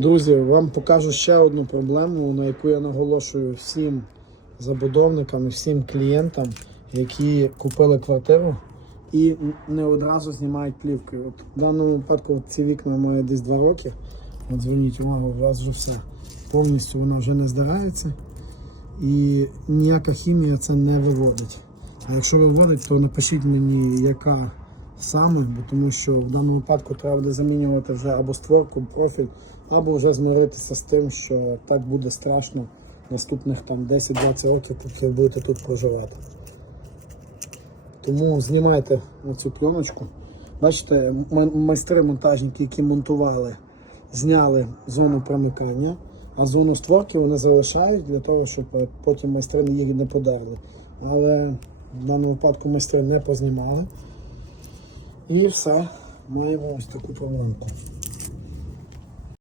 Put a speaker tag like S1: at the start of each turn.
S1: Друзі, вам покажу ще одну проблему, на яку я наголошую всім забудовникам і всім клієнтам, які купили квартиру і не одразу знімають плівки. От в даному випадку ці вікна мають десь 2 роки. От зверніть увагу, у вас вже все. Повністю вона вже не здирається. І ніяка хімія це не виводить. А якщо виводить, то напишіть мені, яка саме, бо тому що в даному випадку треба буде замінювати вже або створку, профіль, або вже змиритися з тим, що так буде страшно наступних там 10-20 років, поки ви будете тут проживати. Тому знімайте оцю пленочку. Бачите, майстри монтажники, які монтували, зняли зону промикання, а зону створки вони залишають для того, щоб е, потім майстри її не подарили. Але в даному випадку майстри не познімали. І все, маємо ось таку проблемку.